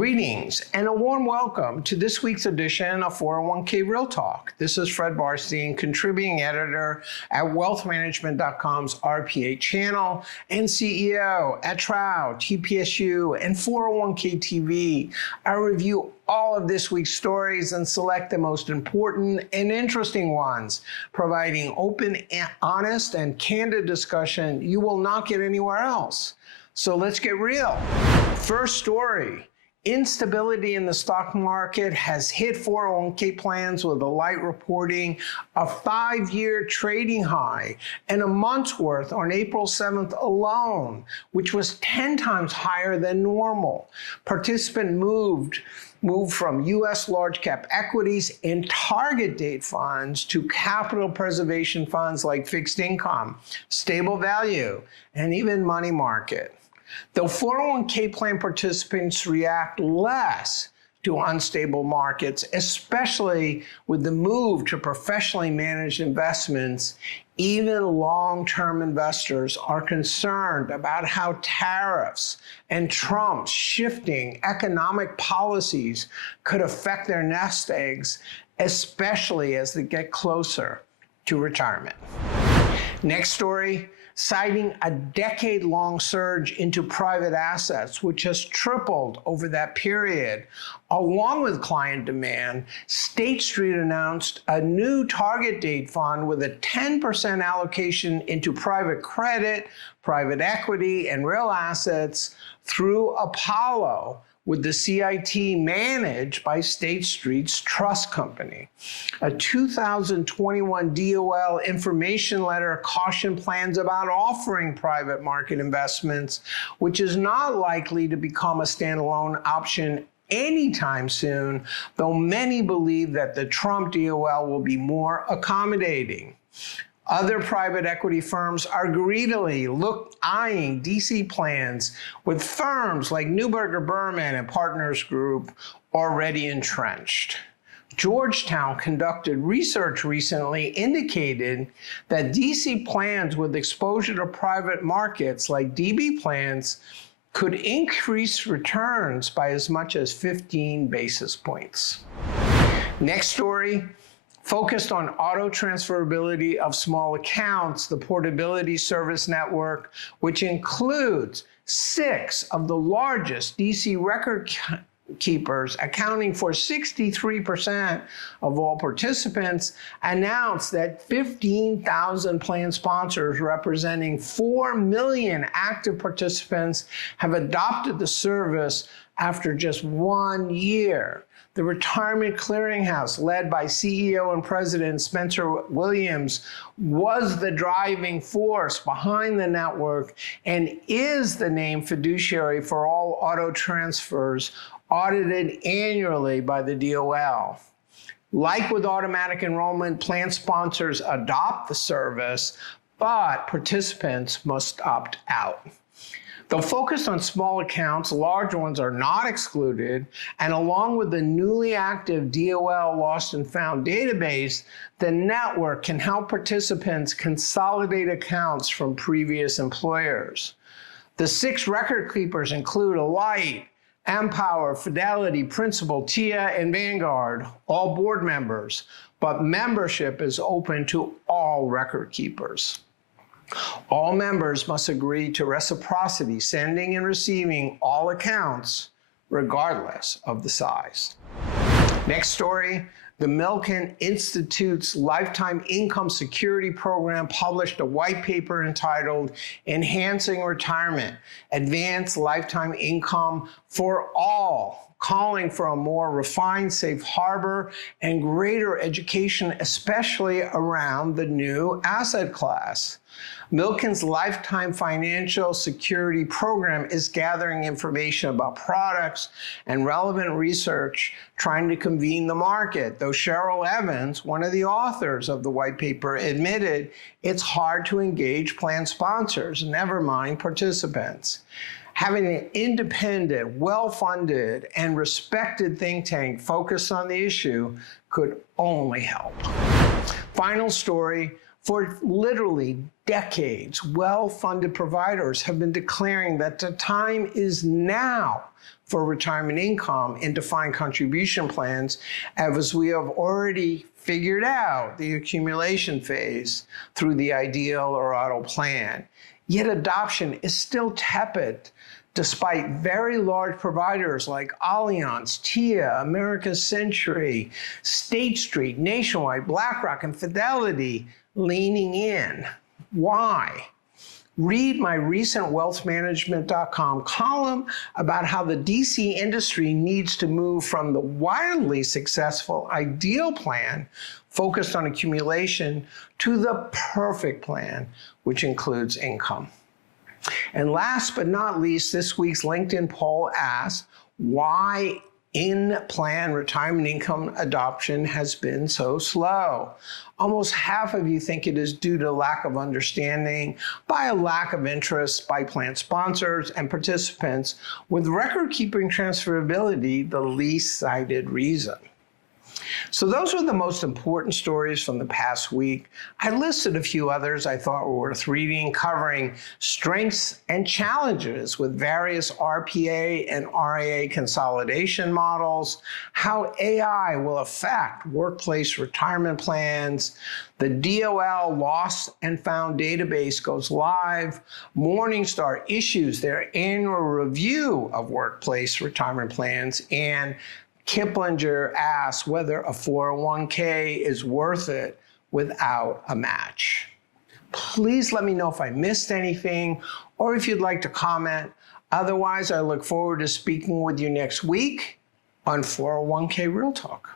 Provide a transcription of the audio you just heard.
Greetings and a warm welcome to this week's edition of 401k Real Talk. This is Fred Barstein, contributing editor at wealthmanagement.com's RPA channel and CEO at Trout, TPSU, and 401k TV. I review all of this week's stories and select the most important and interesting ones, providing open, honest, and candid discussion you will not get anywhere else. So let's get real. First story. Instability in the stock market has hit 401k plans with Alight reporting a 5-year trading high and a month's worth on April 7th alone, which was 10 times higher than normal. Participants moved from U.S. large cap equities and target date funds to capital preservation funds like fixed income, stable value, and even money market. Though 401k plan participants react less to unstable markets, especially with the move to professionally managed investments, even long-term investors are concerned about how tariffs and Trump's shifting economic policies could affect their nest eggs, especially as they get closer to retirement. Next story. Citing a decade-long surge into private assets, which has tripled over that period. Along with client demand, State Street announced a new target date fund with a 10% allocation into private credit, private equity, and real assets through Apollo, with the CIT managed by State Street's trust company. A 2021 DOL information letter cautioned plans about offering private market investments, which is not likely to become a standalone option anytime soon, though many believe that the Trump DOL will be more accommodating. Other private equity firms are greedily eyeing DC plans, with firms like Neuberger Berman and Partners Group already entrenched. Georgetown conducted research recently indicated that DC plans with exposure to private markets like DB plans could increase returns by as much as 15 basis points. Next story. Focused on auto transferability of small accounts, the Portability Service Network, which includes 6 of the largest DC record keepers, accounting for 63% of all participants, announced that 15,000 plan sponsors representing 4 million active participants have adopted the service after just 1 year. The Retirement Clearinghouse, led by CEO and President Spencer Williams, was the driving force behind the network and is the named fiduciary for all auto transfers audited annually by the DOL. Like with automatic enrollment, plan sponsors adopt the service, but participants must opt out. Though focused on small accounts, large ones are not excluded, and along with the newly active DOL Lost and Found database, the network can help participants consolidate accounts from previous employers. The 6 record keepers include Alight, Empower, Fidelity, Principal, TIA, and Vanguard, all board members, but membership is open to all record keepers. All members must agree to reciprocity, sending and receiving all accounts, regardless of the size. Next story. The Milken Institute's Lifetime Income Security Program published a white paper entitled Enhancing Retirement, Advanced Lifetime Income for All, calling for a more refined safe harbor and greater education, especially around the new asset class. Milken's Lifetime Financial Security Program is gathering information about products and relevant research trying to convene the market, though Cheryl Evans, one of the authors of the white paper, admitted it's hard to engage plan sponsors, never mind participants. Having an independent, well-funded, and respected think tank focused on the issue could only help. Final story. For literally decades, well-funded providers have been declaring that the time is now for retirement income in defined contribution plans, as we have already figured out the accumulation phase through the ideal or auto plan. Yet adoption is still tepid, despite very large providers like Allianz, TIA, American Century, State Street, Nationwide, BlackRock, and Fidelity leaning in. Why? Read my recent wealthmanagement.com column about how the DC industry needs to move from the wildly successful ideal plan focused on accumulation to the perfect plan, which includes income. And last but not least, this week's LinkedIn poll asks why in-plan retirement income adoption has been so slow. Almost half of you think it is due to lack of understanding, by a lack of interest by plan sponsors and participants, with record-keeping transferability the least cited reason. So those were the most important stories from the past week. I listed a few others I thought were worth reading, covering strengths and challenges with various RPA and RIA consolidation models, how AI will affect workplace retirement plans, the DOL Lost and Found database goes live, Morningstar issues their annual review of workplace retirement plans, and Kiplinger asks whether a 401k is worth it without a match. Please let me know if I missed anything or if you'd like to comment. Otherwise, I look forward to speaking with you next week on 401k Real Talk.